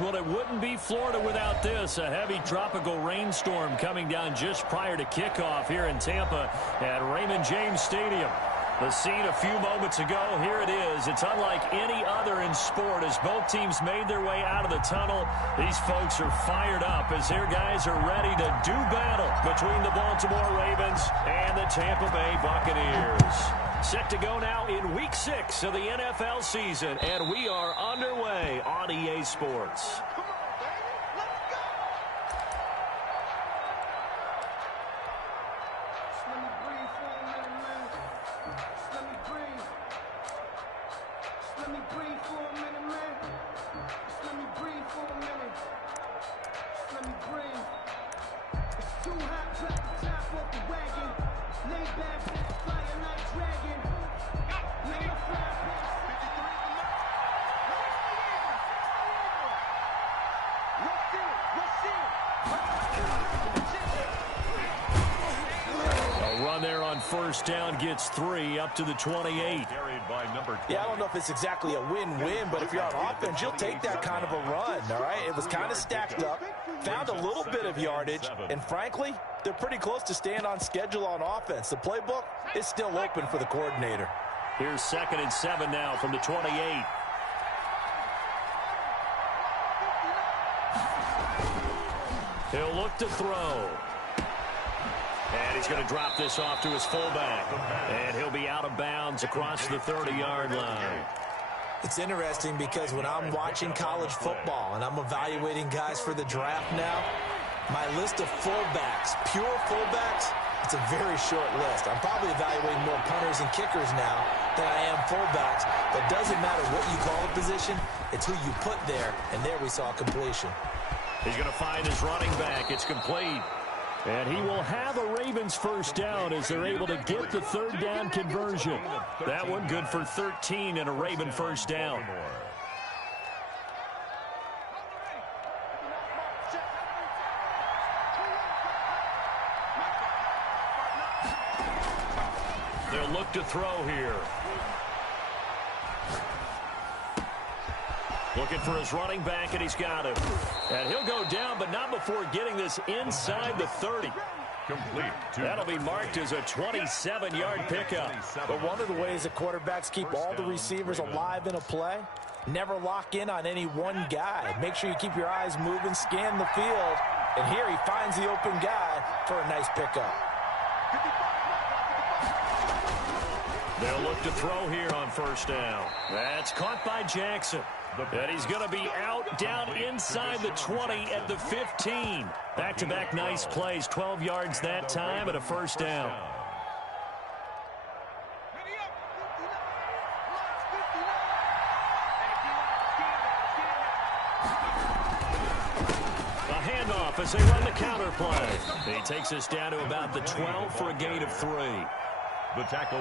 Well, it wouldn't be Florida without this. A heavy tropical rainstorm coming down just prior to kickoff here in Tampa at Raymond James Stadium. The scene a few moments ago, here it is. It's unlike any other in sport as both teams made their way out of the tunnel. These folks are fired up as their guys are ready to do battle between the Baltimore Ravens and the Tampa Bay Buccaneers. Set to go now in Week 6 of the NFL season, and we are underway on EA Sports. There on first down gets 3 up to the 28. Yeah, I don't know if it's exactly a win-win, but if you're on offense, you'll take that kind of a run, all right? It was kind of stacked up, found a little bit of yardage, and frankly, they're pretty close to staying on schedule on offense. The playbook is still open for the coordinator. Here's 2nd and 7 now from the 28. He'll look to throw. And he's going to drop this off to his fullback. And he'll be out of bounds across the 30-yard line. It's interesting because when I'm watching college football and I'm evaluating guys for the draft now, my list of fullbacks, pure fullbacks, it's a very short list. I'm probably evaluating more punters and kickers now than I am fullbacks. But it doesn't matter what you call a position, it's who you put there. And there we saw completion. He's going to find his running back. It's complete. And he will have a Ravens first down as they're able to get the third down conversion. That one good for 13 and a Raven first down. They'll look to throw here. Looking for his running back, and he's got him. And he'll go down, but not before getting this inside the 30. Complete. That'll be marked as a 27-yard pickup. But one of the ways that quarterbacks keep all the receivers alive in a play, never lock in on any one guy. Make sure you keep your eyes moving, scan the field. And here he finds the open guy for a nice pickup. They'll look to throw here on first down. That's caught by Jackson. And he's going to be out down inside the 20 at the 15. Back-to-back nice plays, 12 yards that time and a first down. A handoff as they run the counter play. He takes us down to about the 12 for a gain of 3.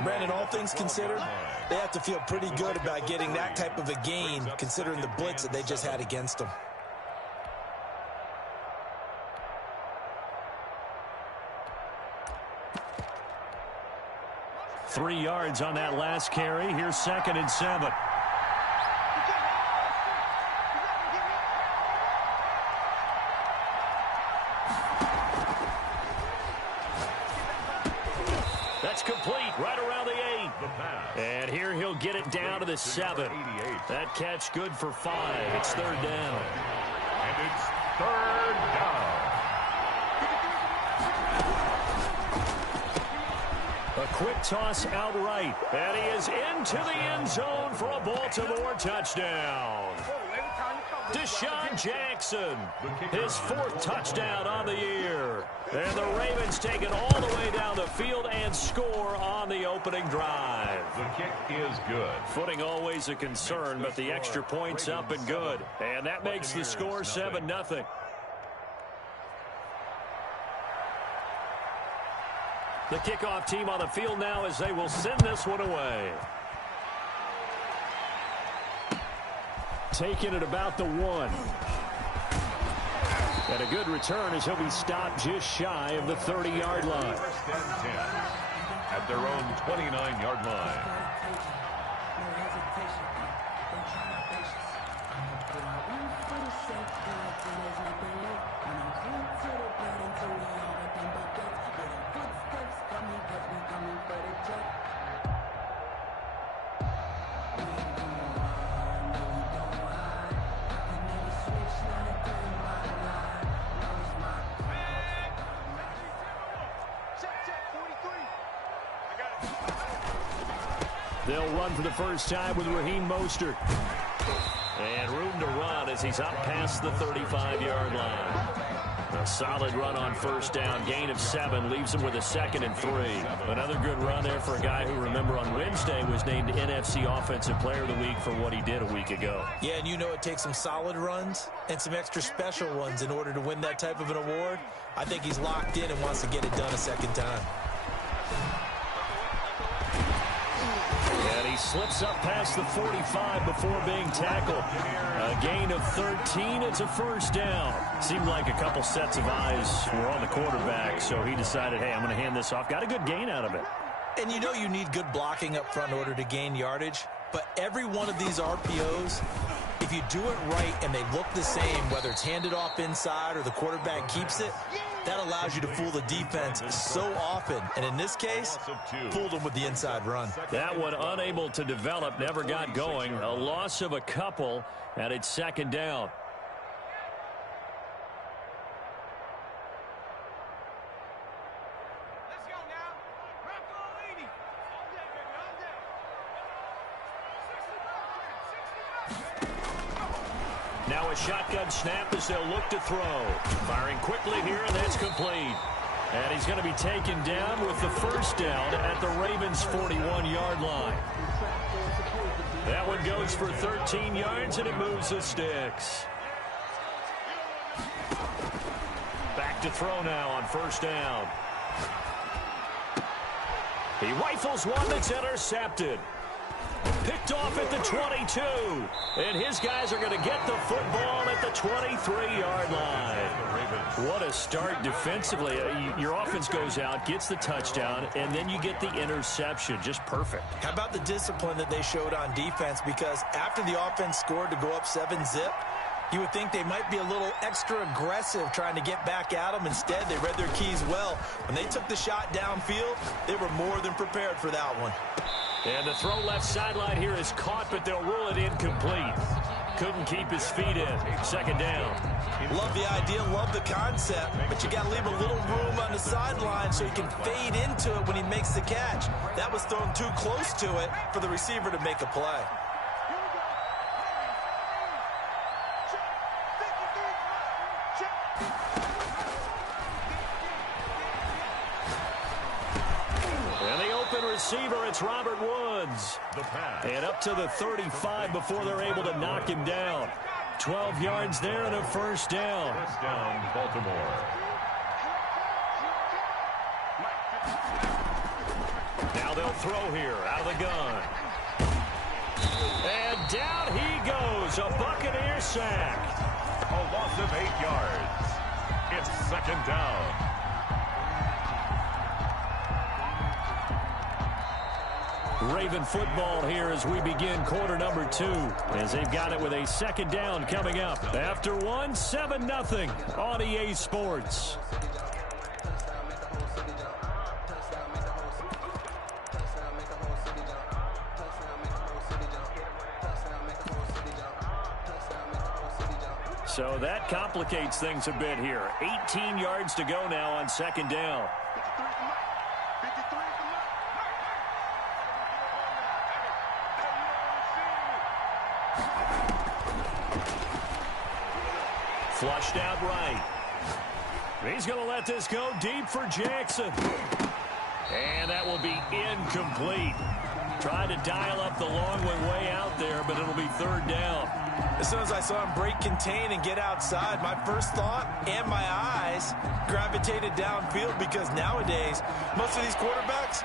Brandon, all things considered, they have to feel pretty good about getting that type of a gain, considering the blitz that they just had against them. Three yards on that last carry. Here's 2nd and 7. That's complete right around the 8. And here he'll get it down to the 7. That catch good for 5. It's third down. And it's third down. A quick toss outright. And he is into the end zone for a Baltimore touchdown. Deshaun Jackson, his 4th touchdown on the year. And the Ravens take it all the way down the field and score on the opening drive. The kick is good. Footing always a concern, but the extra point's up and good. And that makes the score 7-0. The kickoff team on the field now as they will send this one away. Taking it about the 1. And a good return as he'll be stopped just shy of the 30-yard line. First and 10 at their own 29-yard line. They'll run for the first time with Raheem Mostert. And room to run as he's up past the 35-yard line. A solid run on first down. Gain of 7 leaves him with a 2nd and 3. Another good run there for a guy who, remember, on Wednesday was named NFC Offensive Player of the Week for what he did a week ago. Yeah, and you know it takes some solid runs and some extra special ones in order to win that type of an award. I think he's locked in and wants to get it done a second time. And he slips up past the 45 before being tackled. A gain of 13. It's a first down. Seemed like a couple sets of eyes were on the quarterback, so he decided, hey, I'm going to hand this off. Got a good gain out of it. And you know you need good blocking up front in order to gain yardage, but every one of these RPOs, if you do it right and they look the same, whether it's handed off inside or the quarterback keeps it, that allows you to fool the defense so often. And in this case, fooled them with the inside run. That one unable to develop, never got going. A loss of a couple, and it's second down. Now a shotgun snap as they'll look to throw. Firing quickly here, and that's complete. And he's going to be taken down with the first down at the Ravens' 41-yard line. That one goes for 13 yards, and it moves the sticks. Back to throw now on first down. He rifles one that's intercepted. Picked off at the 22. And his guys are going to get the football at the 23-yard line. What a start defensively. Your offense goes out, gets the touchdown, and then you get the interception. Just perfect. How about the discipline that they showed on defense? Because after the offense scored to go up 7-zip, you would think they might be a little extra aggressive trying to get back at them. Instead, they read their keys well. When they took the shot downfield, they were more than prepared for that one. And the throw left sideline here is caught, but they'll rule it incomplete. Couldn't keep his feet in. Second down. Love the idea, love the concept, but you got to leave a little room on the sideline so he can fade into it when he makes the catch. That was thrown too close to it for the receiver to make a play. Receiver, it's Robert Woods. And up to the 35 before they're able to knock him down. 12 yards there and a first down. First down, Baltimore. Now they'll throw here out of the gun. And down he goes. A Buccaneer sack. A loss of 8 yards. It's second down. Raven football here as we begin quarter number 2, as they've got it with a second down coming up. After 7-0 on EA Sports. So that complicates things a bit here. 18 yards to go now on second down. Flushed out right. He's going to let this go deep for Jackson. And that will be incomplete. Tried to dial up the long one way out there, but it'll be third down. As soon as I saw him break contain and get outside, my first thought and my eyes gravitated downfield, because nowadays, most of these quarterbacks,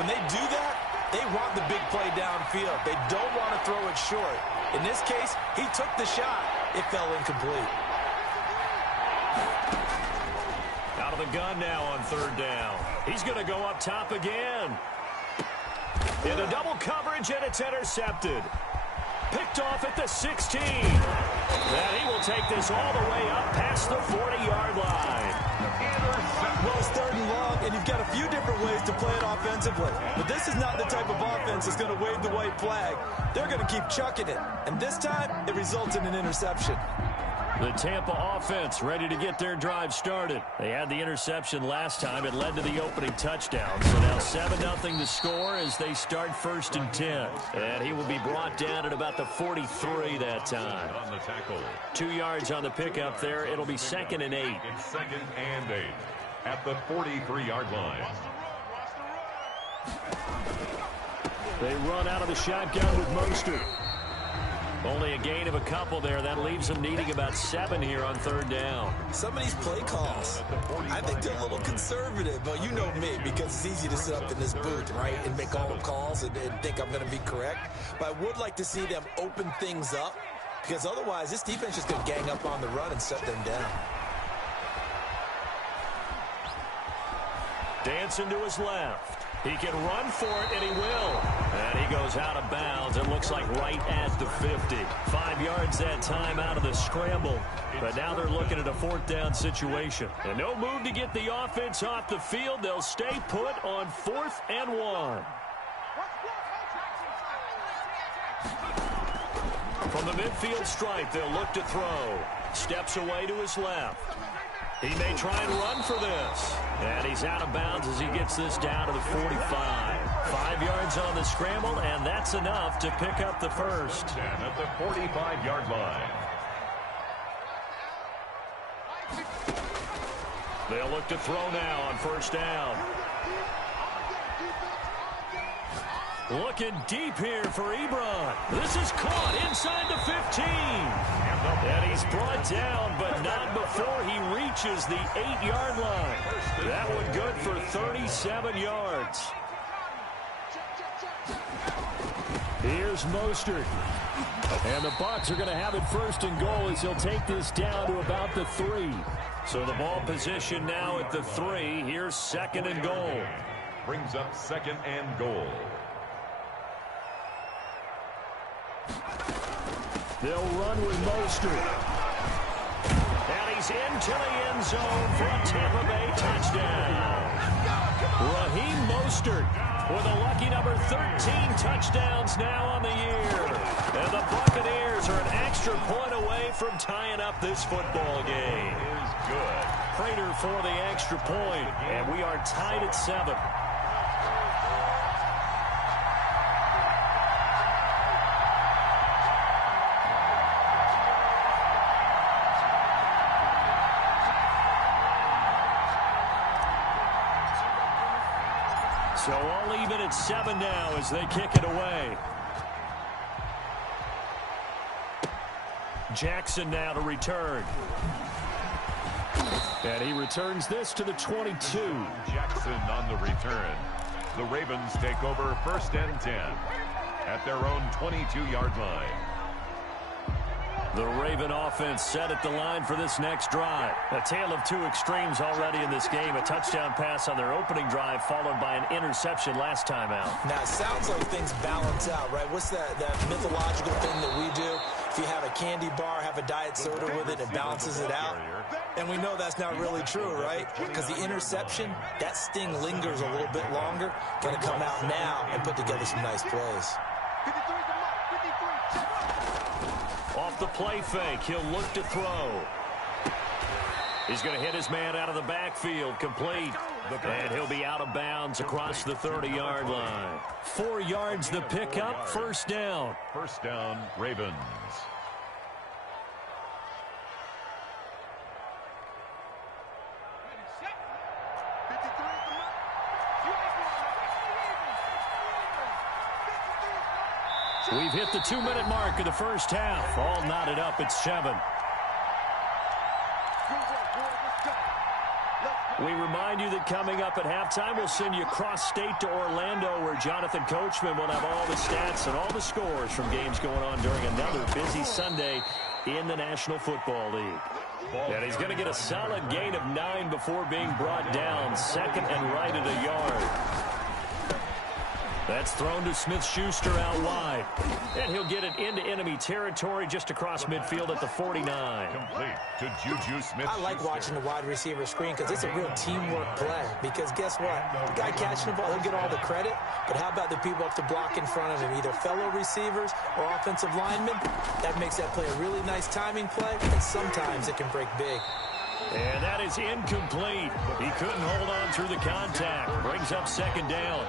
when they do that, they want the big play downfield. They don't want to throw it short. In this case, he took the shot. It fell incomplete. Out of the gun now on third down. He's going to go up top again. Into double coverage, and it's intercepted. Picked off at the 16. And he will take this all the way up past the 40-yard line. Well, it's third and long, and you've got a few different ways to play it offensively. But this is not the type of offense that's going to wave the white flag. They're going to keep chucking it. And this time, it results in an interception. The Tampa offense ready to get their drive started. They had the interception last time. It led to the opening touchdown. So now 7-0 to score as they start 1st and 10. And he will be brought down at about the 43 that time. On the tackle. 2 yards on the pickup there. It'll be 2nd and 8. It's 2nd and 8 at the 43-yard line. They run out of the shotgun with Mostert. Only a gain of a couple there. That leaves them needing about 7 here on 3rd down. Some of these play calls, I think they're a little conservative, but you know me, because it's easy to sit up in this booth, right, and make all the calls and think I'm going to be correct. But I would like to see them open things up, because otherwise this defense is going to gang up on the run and shut them down. Dancing to his left. He can run for it, and he will. And he goes out of bounds. It looks like right at the 50. 5 yards that time out of the scramble. But now they're looking at a 4th down situation. And no move to get the offense off the field. They'll stay put on 4th and 1. From the midfield stripe, they'll look to throw. Steps away to his left. He may try and run for this. And he's out of bounds as he gets this down to the 45. 5 yards on the scramble, and that's enough to pick up the first. And at the 45-yard line. They'll look to throw now on 1st down. Looking deep here for Ebron. This is caught inside the 15. And he's brought down, but not before he reaches the 8-yard line. That one good for 37 yards. Here's Mostert. And the Bucs are going to have it 1st and goal as he'll take this down to about the 3. So the ball position now at the 3. Here's 2nd and goal. Brings up 2nd and goal. They'll run with Mostert. And he's into the end zone for a Tampa Bay touchdown. Raheem Mostert with a lucky number 13 touchdowns now on the year. And the Buccaneers are an extra point away from tying up this football game. Is good. Prater for the extra point, and we are tied at 7. So all even at 7 now as they kick it away. Jackson now to return. And he returns this to the 22. Jackson on the return. The Ravens take over 1st and 10 at their own 22-yard line. The Raven offense set at the line for this next drive. A tale of 2 extremes already in this game. A touchdown pass on their opening drive followed by an interception last time out. Now, it sounds like things balance out, right? What's that mythological thing that we do? If you have a candy bar, have a diet soda with it, it balances it out. And we know that's not really true, right? Because the interception, that sting lingers a little bit longer. Got to come out now and put together some nice plays. Off the play fake, he'll look to throw. He's going to hit his man out of the backfield, complete. And he'll be out of bounds across the 30-yard line. 4 yards the pickup, 1st down. 1st down, Ravens. We've hit the 2-minute mark of the 1st half. All knotted up at 7. We remind you that coming up at halftime, we'll send you cross-state to Orlando, where Jonathan Coachman will have all the stats and all the scores from games going on during another busy Sunday in the National Football League. And he's going to get a solid gain of 9 before being brought down. 2nd and right at a yard. That's thrown to Smith-Schuster out wide. And he'll get it into enemy territory just across midfield at the 49. Complete to Juju Smith-Schuster. I like watching the wide receiver screen because it's a real teamwork play. Because guess what? The guy catching the ball, he'll get all the credit. But how about the people up to block in front of him, either fellow receivers or offensive linemen? That makes that play a really nice timing play, and sometimes it can break big. And that is incomplete. He couldn't hold on through the contact. Brings up second down.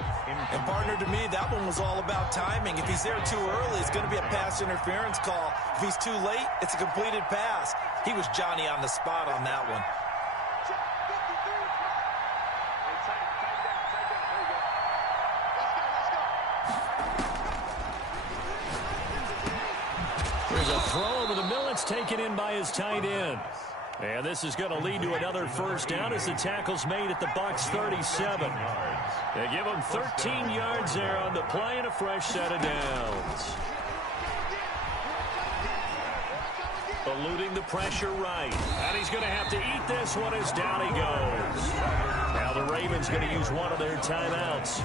And partner, to me, that one was all about timing. If he's there too early, it's going to be a pass interference call. If he's too late, it's a completed pass. He was Johnny on the spot on that one. There's a throw over the middle. It's taken in by his tight end. And this is going to lead to another first down as the tackle's made at the Bucs 37. They give him 13 yards there on the play and a fresh set of downs. Eluding the pressure right. And he's going to have to eat this one as down he goes. Now the Ravens going to use one of their timeouts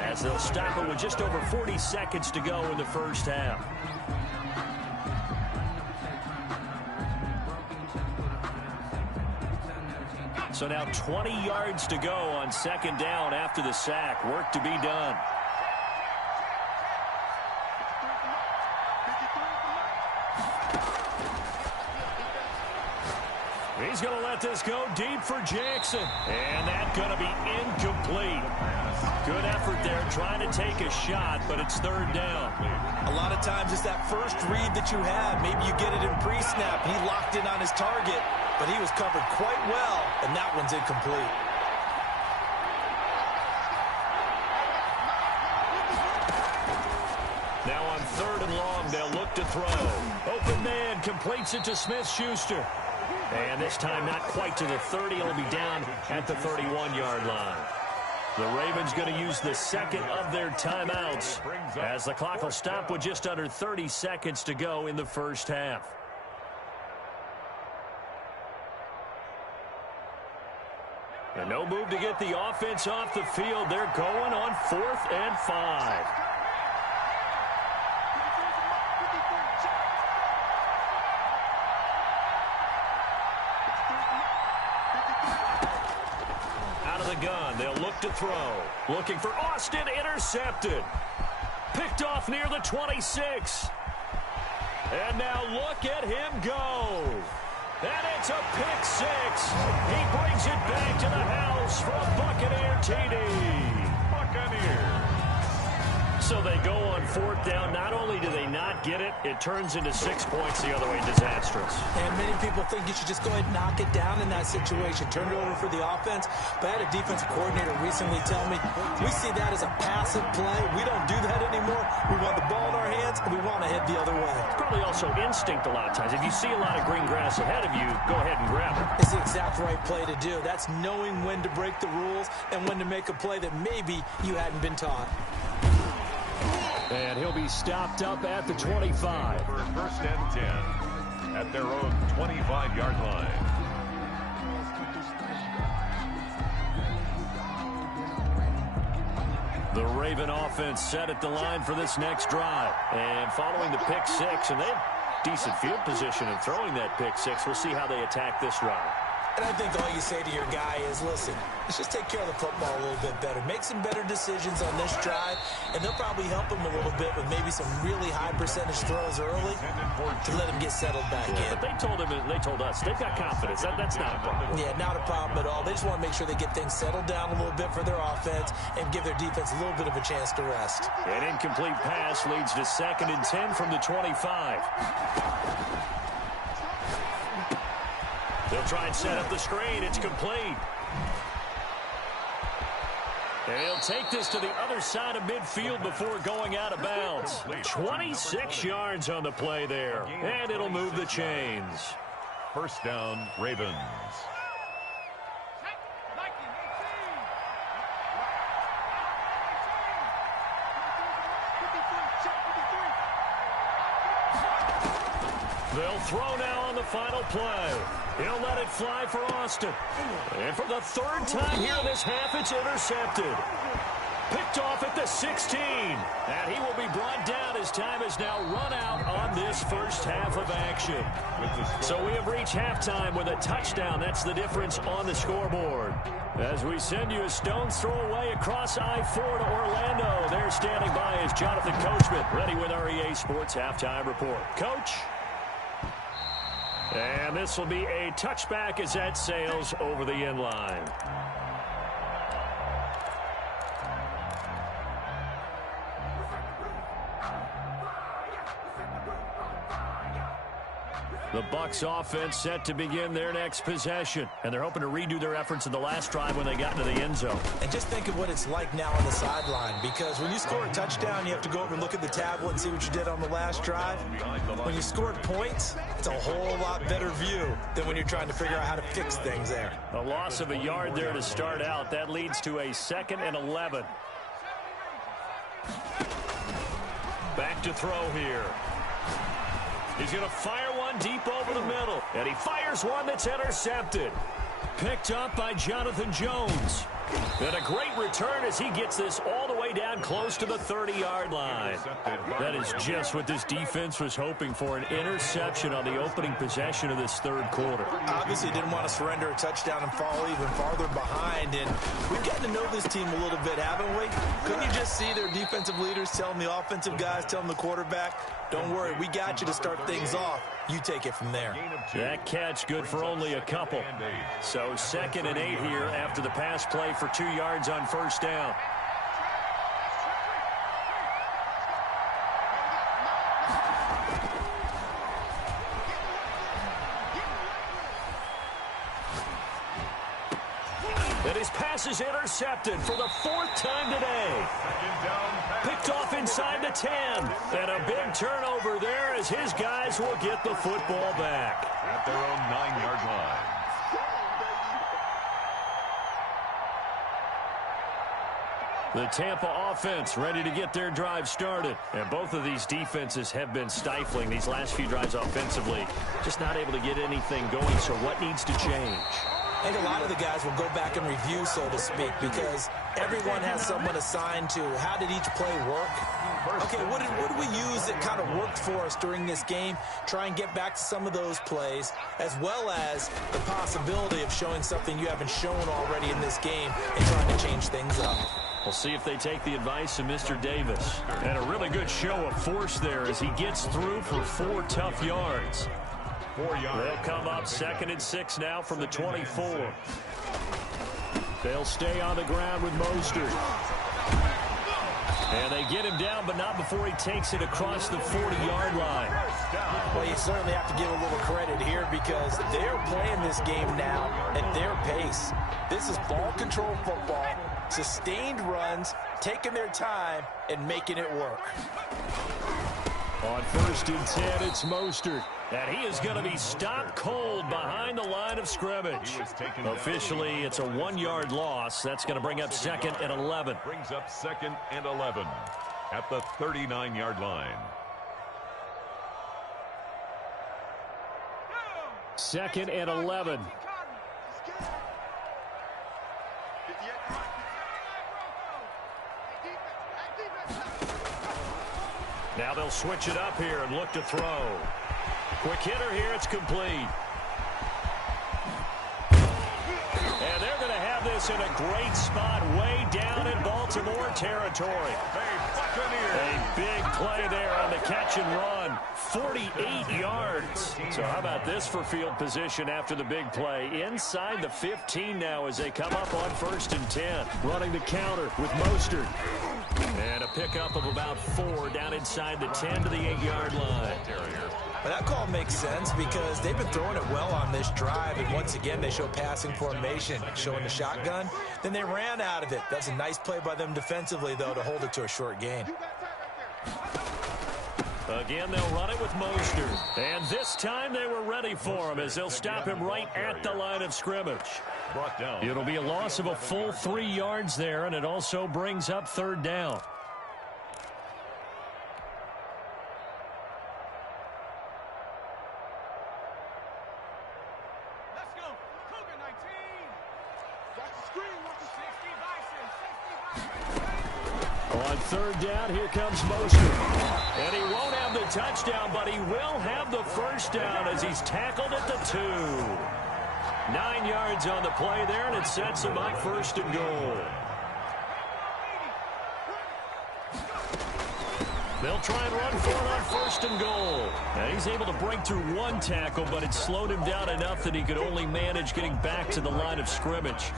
as they'll stop it with just over 40 seconds to go in the first half. So now 20 yards to go on second down after the sack. Work to be done. He's going to let this go deep for Jackson. And that's going to be incomplete. Good effort there trying to take a shot, but it's third down. A lot of times it's that first read that you have. Maybe you get it in pre-snap, and he locked in on his target, but he was covered quite well, and that one's incomplete. Now on third and long, they'll look to throw. Open man completes it to Smith-Schuster. And this time not quite to the 30. It'll be down at the 31-yard line. The Ravens going to use the second of their timeouts as the clock will stop with just under 30 seconds to go in the first half. And no move to get the offense off the field. They're going on 4th and 5. Out of the gun, they'll look to throw. Looking for Austin, intercepted. Picked off near the 26. And now look at him go. And it's a pick six. He brings it back to the house for a Buccaneer TD. Buccaneer. So they go on 4th down. Not only do they not get it, it turns into 6 points the other way. Disastrous. And many people think you should just go ahead and knock it down in that situation. Turn it over for the offense. But I had a defensive coordinator recently tell me, we see that as a passive play. We don't do that anymore. We want the ball in our hands, and we want to head the other way. It's probably also instinct a lot of times. If you see a lot of green grass ahead of you, go ahead and grab it. It's the exact right play to do. That's knowing when to break the rules and when to make a play that maybe you hadn't been taught. And he'll be stopped up at the 25. For first and 10 at their own 25-yard line. The Raven offense set at the line for this next drive. And following the pick six, and they have decent field position in throwing that pick six. We'll see how they attack this drive. And I think all you say to your guy is, listen, let's just take care of the football a little bit better. Make some better decisions on this drive, and they'll probably help him a little bit with maybe some really high percentage throws early to let him get settled back in. But they told him, they told us, they've got confidence. That's not a problem. Yeah, not a problem at all. They just want to make sure they get things settled down a little bit for their offense and give their defense a little bit of a chance to rest. An incomplete pass leads to 2nd and 10 from the 25. They'll try and set up the screen. It's complete. And he'll take this to the other side of midfield before going out of bounds. 26 yards on the play there. And it'll move the chains. First down, Ravens. They'll throw now on the final play. He'll let it fly for Austin. And for the 3rd time here in this half, it's intercepted. Picked off at the 16. And he will be brought down as time has now run out on this first half of action. So we have reached halftime with a touchdown. That's the difference on the scoreboard. As we send you a stone's throw away across I-4 to Orlando. There standing by is Jonathan Coachman, ready with our EA Sports Halftime Report. Coach? And this will be a touchback as that sails over the end line. The Bucs offense set to begin their next possession. And they're hoping to redo their efforts in the last drive when they got into the end zone. And just think of what it's like now on the sideline. Because when you score a touchdown, you have to go over and look at the tablet and see what you did on the last drive. When you scored points, it's a whole lot better view than when you're trying to figure out how to fix things there. A loss of a yard there to start out. That leads to a 2nd and 11. Back to throw here. He's going to fire one deep over the middle. And he fires one that's intercepted. Picked up by Jonathan Jones. And a great return as he gets this all the way down close to the 30-yard line. That is just what this defense was hoping for, an interception on the opening possession of this third quarter. Obviously didn't want to surrender a touchdown and fall even farther behind. And we've gotten to know this team a little bit, haven't we? Couldn't you just see their defensive leaders telling the offensive guys, telling the quarterback, don't worry, we got you to start things off. You take it from there. That catch good for only a couple. So 2nd and 8 here after the pass play for 2 yards on first down. And his pass is intercepted for the 4th time today. Picked off inside the 10. And a big turnover there as his guys will get the football back. At their own 9-yard line. The Tampa offense ready to get their drive started. And both of these defenses have been stifling these last few drives offensively. Just not able to get anything going. So what needs to change? I think a lot of the guys will go back and review, so to speak, because everyone has someone assigned to how did each play work. Okay, what did we use that kind of worked for us during this game? Try and get back to some of those plays, as well as the possibility of showing something you haven't shown already in this game and trying to change things up. We'll see if they take the advice of Mr. Davis. And a really good show of force there as he gets through for 4 tough yards. 4 yards. They'll come up 2nd and 6 now from the 24. They'll stay on the ground with Mostert. And they get him down, but not before he takes it across the 40-yard line. Well, you certainly have to give a little credit here because they're playing this game now at their pace. This is ball control football, sustained runs, taking their time, and making it work. On 1st and 10, it's Mostert. And he is going to be stopped cold behind the line of scrimmage. Officially, it's a 1-yard loss. That's going to bring up 2nd and 11. Brings up 2nd and 11 at the 39-yard line. 2nd and 11. Now they'll switch it up here and look to throw. Quick hitter here, it's complete. And they're going to have this in a great spot way down in Baltimore territory. A big play there on the catch and run. 48 yards. So how about this for field position after the big play? Inside the 15 now as they come up on 1st and 10. Running the counter with Mostert. And a pickup of about 4 down inside the 10 to the 8-yard line. But that call makes sense because they've been throwing it well on this drive, and once again they show passing formation, showing the shotgun. Then they ran out of it. That's a nice play by them defensively, though, to hold it to a short gain. Again, they'll run it with Mostert. And this time they were ready for him as they'll stop him right at the line of scrimmage. It'll be a loss of a full 3 yards there, and it also brings up 3rd down. On third down, here comes Mostert. And he won't have the touchdown, but he will have the first down as he's tackled at the 2. 9 yards on the play there, and it sets him up first and goal. They'll try and run for it on first and goal. Now he's able to break through one tackle, but it slowed him down enough that he could only manage getting back to the line of scrimmage.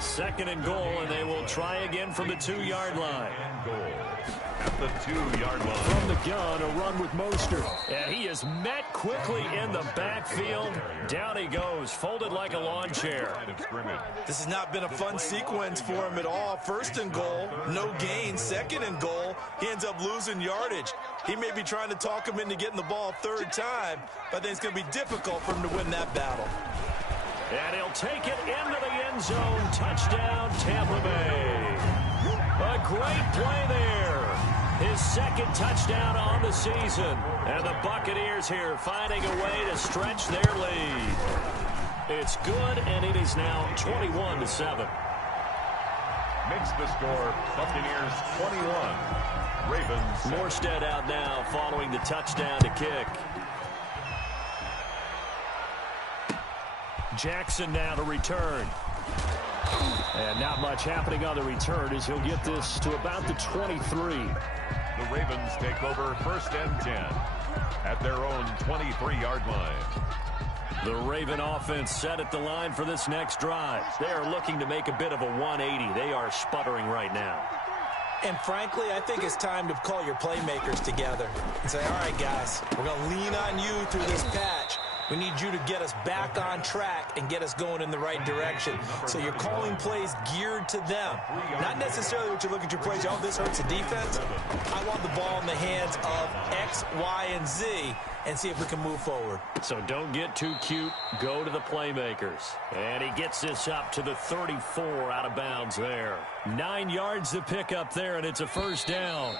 Second and goal, and they will try again from the 2-yard line. At the 2-yard line. From the gun, a run with Mostert. And he is met quickly in the backfield. Down he goes, folded like a lawn chair. This has not been a fun sequence for him at all. First and goal, no gain. Second and goal, he ends up losing yardage. He may be trying to talk him into getting the ball third time, but I think it's going to be difficult for him to win that battle. And he'll take it into the end zone. Touchdown, Tampa Bay. A great play there. His second touchdown on the season. And the Buccaneers here finding a way to stretch their lead. It's good, and it is now 21-7. Makes the score Buccaneers 21. Ravens. Morstead out now following the touchdown to kick. Jackson now to return. And not much happening on the return as he'll get this to about the 23. The Ravens take over first and 10 at their own 23-yard line. The Raven offense set at the line for this next drive. They are looking to make a bit of a 180. They are sputtering right now. And frankly, I think it's time to call your playmakers together and say, all right, guys, we're going to lean on you through this patch. We need you to get us back on track and get us going in the right direction. So you're calling plays geared to them. Not necessarily what you look at your plays, oh, this hurts the defense. I want the ball in the hands of X, Y, and Z and see if we can move forward. So don't get too cute. Go to the playmakers. And he gets this up to the 34 out of bounds there. 9 yards to pick up there, and it's a first down.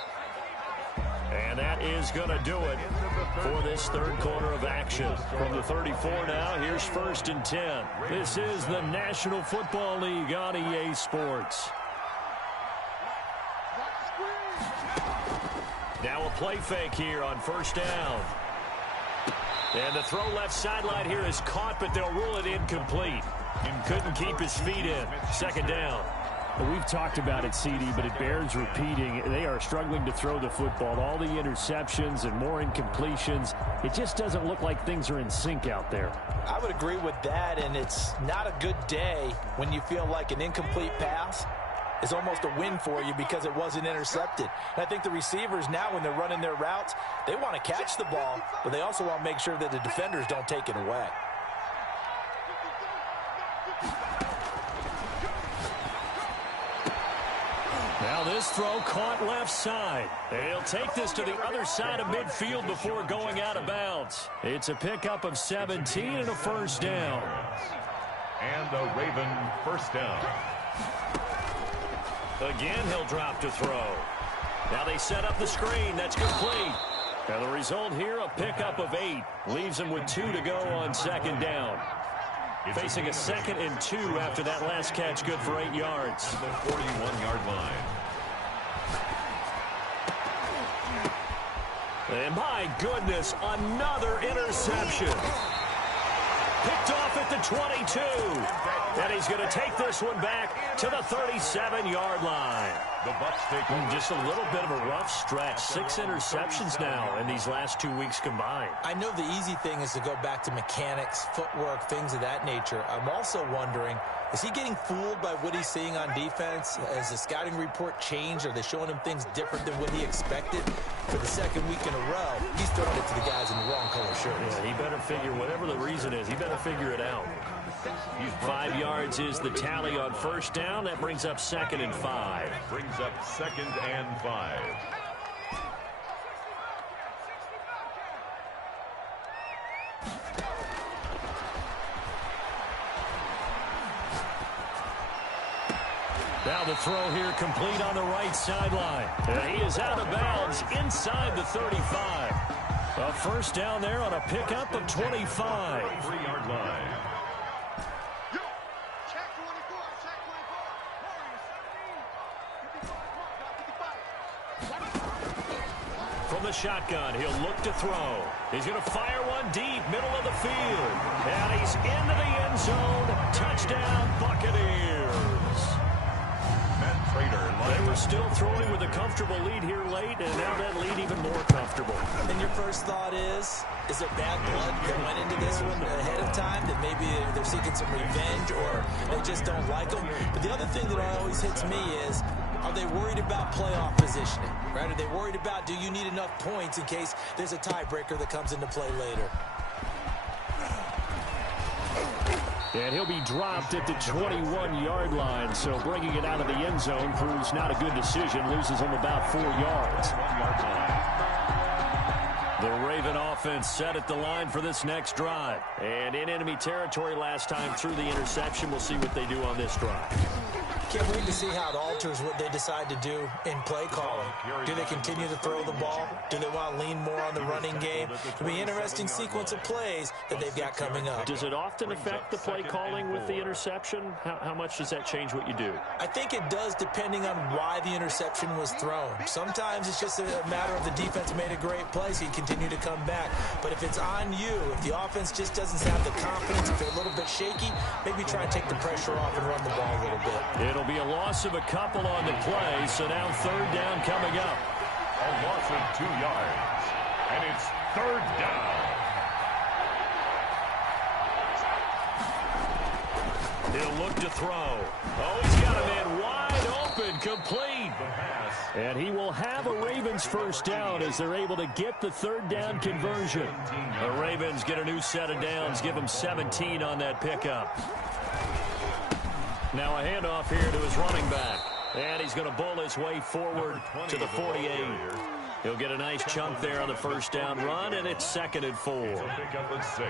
And that is going to do it for this third quarter of action. From the 34 now, here's first and 10. This is the National Football League on EA Sports. Now a play fake here on first down. And the throw left sideline here is caught, but they'll rule it incomplete. Couldn't keep his feet in. Second down. We've talked about it, CD, but it bears repeating. They are struggling to throw the football. All the interceptions and more incompletions. It just doesn't look like things are in sync out there. I would agree with that, and it's not a good day when you feel like an incomplete pass is almost a win for you because it wasn't intercepted. And I think the receivers now, when they're running their routes, they want to catch the ball, but they also want to make sure that the defenders don't take it away. Now this throw caught left side. They'll take this to the other side of midfield before going out of bounds. It's a pickup of 17 and a first down. And a Raven first down. Again, he'll drop to throw. Now they set up the screen. That's complete. Now the result here, a pickup of 8. Leaves him with 2 to go on second down. Facing a 2nd and 2 after that last catch, good for 8 yards. The 41-yard line. And my goodness, another interception. Picked off at the 22. And he's going to take this one back to the 37-yard line. The Bucs take just a little bit of a rough stretch. 6 interceptions now in these last 2 weeks combined. I know the easy thing is to go back to mechanics, footwork, things of that nature. I'm also wondering, is he getting fooled by what he's seeing on defense? Has the scouting report changed? Are they showing him things different than what he expected? For the second week in a row, he's throwing it to the guys in the wrong color shirts. Yeah, he better figure, whatever the reason is, he better figure it out. 5 yards is the tally on first down. That brings up 2nd and 5. Brings up 2nd and 5. Now the throw here complete on the right sideline. And he is out of bounds inside the 35. A first down there on a pickup of 25. 3-yard line. the shotgun. He'll look to throw. He's going to fire one deep, middle of the field. And he's into the end zone. Touchdown, Buccaneers. They were still throwing with a comfortable lead here late, and now that lead even more comfortable. And your first thought is there bad blood that went into this one ahead of time, that maybe they're seeking some revenge or they just don't like them? But the other thing that always hits me is, are they worried about playoff positioning? Right? Are they worried about, do you need enough points in case there's a tiebreaker that comes into play later? And he'll be dropped at the 21-yard line, so bringing it out of the end zone proves not a good decision. Loses him about 4 yards. The Raven offense set at the line for this next drive. And in enemy territory last time through the interception. We'll see what they do on this drive. Can't wait to see how it alters what they decide to do in play calling. Do they continue to throw the ball? Do they want to lean more on the running game? It'll be an interesting sequence of plays that they've got coming up. Does it often affect the play calling with the interception? How much does that change what you do? I think it does, depending on why the interception was thrown. Sometimes it's just a matter of the defense made a great play, so you continue to come back. But if it's on you, if the offense just doesn't have the confidence, if they're a little bit shaky, maybe try and take the pressure off and run the ball a little bit. It'll be a loss of a couple on the play, so now third down coming up. A loss of 2 yards, and it's third down. He'll look to throw. Oh, he's got him in wide open, complete. And he will have a Ravens first down as they're able to get the third down conversion. The Ravens get a new set of downs, give them 17 on that pickup. Now a handoff here to his running back. And he's going to bull his way forward to the 48. He'll get a nice chunk there on the first down run, and it's 2nd and 4. Pickup of 6.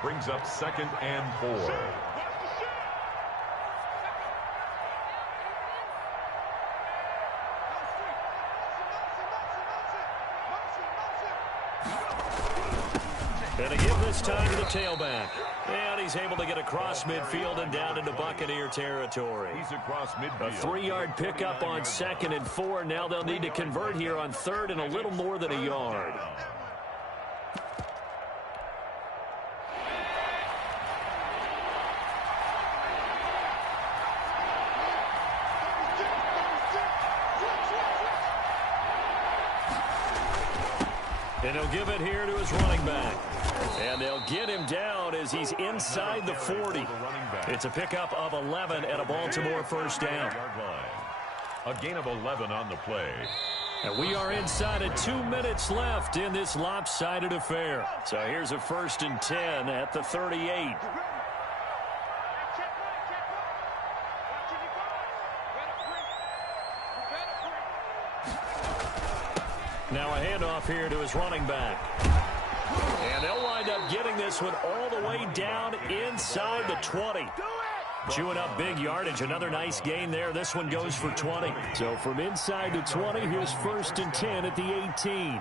Brings up 2nd and 4. And a give this time to the tailback. And he's able to get across midfield and down into Buccaneer territory. He's across midfield. A 3-yard pickup on 2nd and 4. Now they'll need to convert here on 3rd and a little more than a yard. And he'll give it here to his running back. And they'll get him down as he's inside the 40. It's a pickup of 11 and a Baltimore first down. A gain of 11 on the play. And we are inside of 2 minutes left in this lopsided affair. So here's a 1st and 10 at the 38. Now a handoff here to his running back. And they'll wind up getting this one all the way down inside the 20. Chewing up big yardage. Another nice gain there. This one goes for 20. So from inside the 20, here's 1st and 10 at the 18.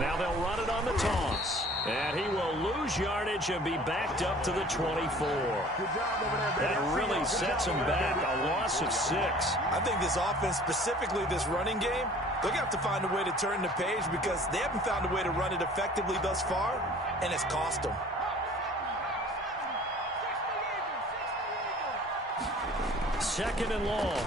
Now they'll run it on the toss. And he will lose yardage and be backed up to the 24. That really sets him back. A loss of 6. I think this offense, specifically this running game, they're going to have to find a way to turn the page because they haven't found a way to run it effectively thus far, and it's cost them. Second and long.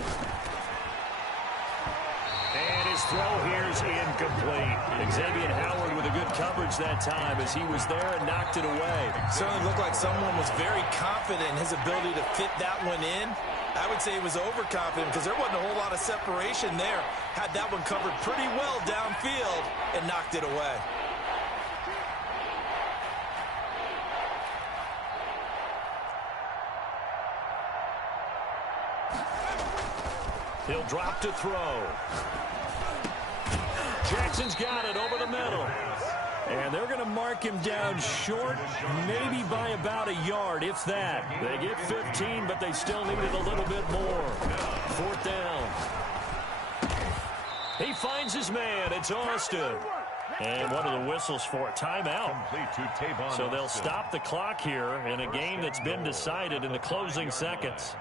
And his throw here is incomplete. Xavier Howard with a good coverage that time as he was there and knocked it away. Certainly looked like someone was very confident in his ability to fit that one in. I would say he was overconfident because there wasn't a whole lot of separation there. Had that one covered pretty well downfield and knocked it away. He'll drop to throw. Jackson's got it over the middle. And they're going to mark him down short, maybe by about a yard, if that. They get 15, but they still needed a little bit more. 4th down. He finds his man. It's Austin. And what are the whistles for? Timeout. So they'll stop the clock here in a game that's been decided in the closing seconds.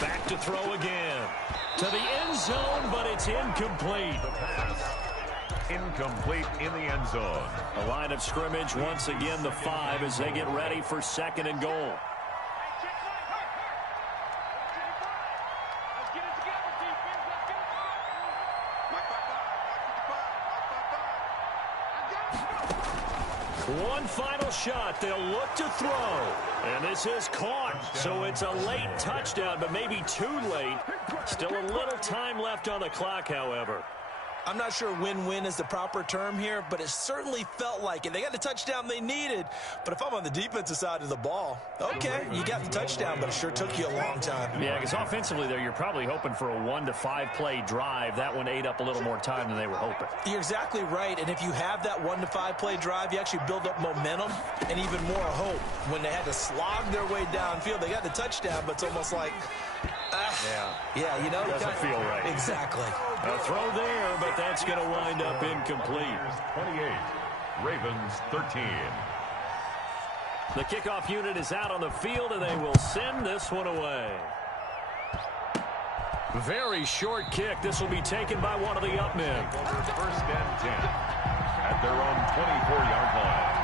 Back to throw again. To the end zone, but it's incomplete. The pass. Incomplete in the end zone. A line of scrimmage, once again, the 5 as they get ready for 2nd and goal. One final shot. They'll look to throw. And this is caught. So it's a late touchdown, but maybe too late. Still a little time left on the clock, however. I'm not sure win-win is the proper term here, but it certainly felt like it. They got the touchdown they needed, but if I'm on the defensive side of the ball, okay, you got the touchdown, but it sure took you a long time. Yeah, because offensively there, you're probably hoping for a 1 to 5 play drive. That one ate up a little more time than they were hoping. You're exactly right, and if you have that 1 to 5 play drive, you actually build up momentum and even more hope. When they had to slog their way downfield, they got the touchdown, but it's almost like, yeah, you know, doesn't feel right. Exactly. A throw there, but that's going to wind up incomplete. 28, Ravens 13. The kickoff unit is out on the field, and they will send this one away. Very short kick. This will be taken by one of the up men. 1st and 10 at their own 24-yard line.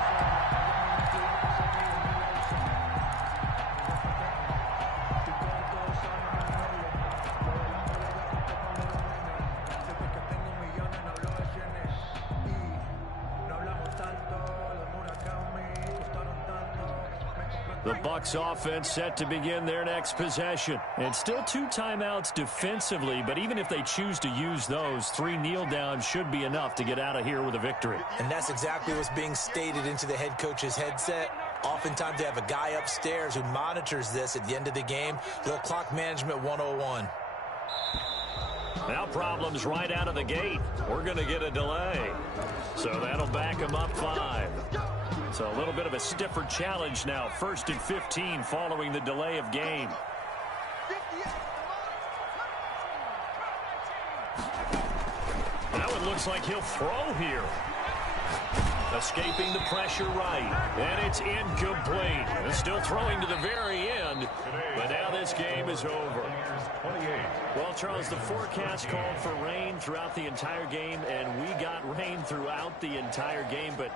The Bucs offense set to begin their next possession. And still 2 timeouts defensively, but even if they choose to use those, 3 kneel downs should be enough to get out of here with a victory. And that's exactly what's being stated into the head coach's headset. Oftentimes they have a guy upstairs who monitors this at the end of the game. Little clock management 101. Now problems right out of the gate. We're going to get a delay. So that'll back them up 5. So a little bit of a stiffer challenge now. 1st and 15 following the delay of game. Now it looks like he'll throw here. Escaping the pressure right. And it's incomplete. And still throwing to the very end. But now this game is over. Well, Charles, the forecast called for rain throughout the entire game, and we got rain throughout the entire game. But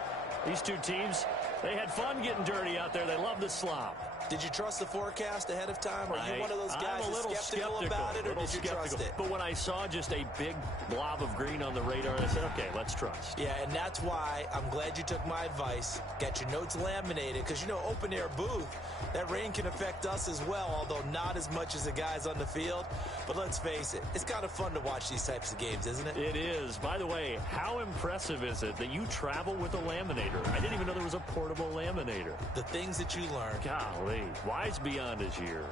these two teams, they had fun getting dirty out there. They love the slop. Did you trust the forecast ahead of time? Are you one of those guys I'm a little skeptical about it, or did you trust it? But when I saw just a big blob of green on the radar, I said, okay, let's trust. Yeah, and that's why I'm glad you took my advice. Got your notes laminated, because, you know, open-air booth, that rain can affect us as well, although not as much as the guys on the field. But let's face it, it's kind of fun to watch these types of games, isn't it? It is. By the way, how impressive is it that you travel with a laminator? I didn't even know there was a portable laminator. The things that you learn. Golly, wise beyond his years.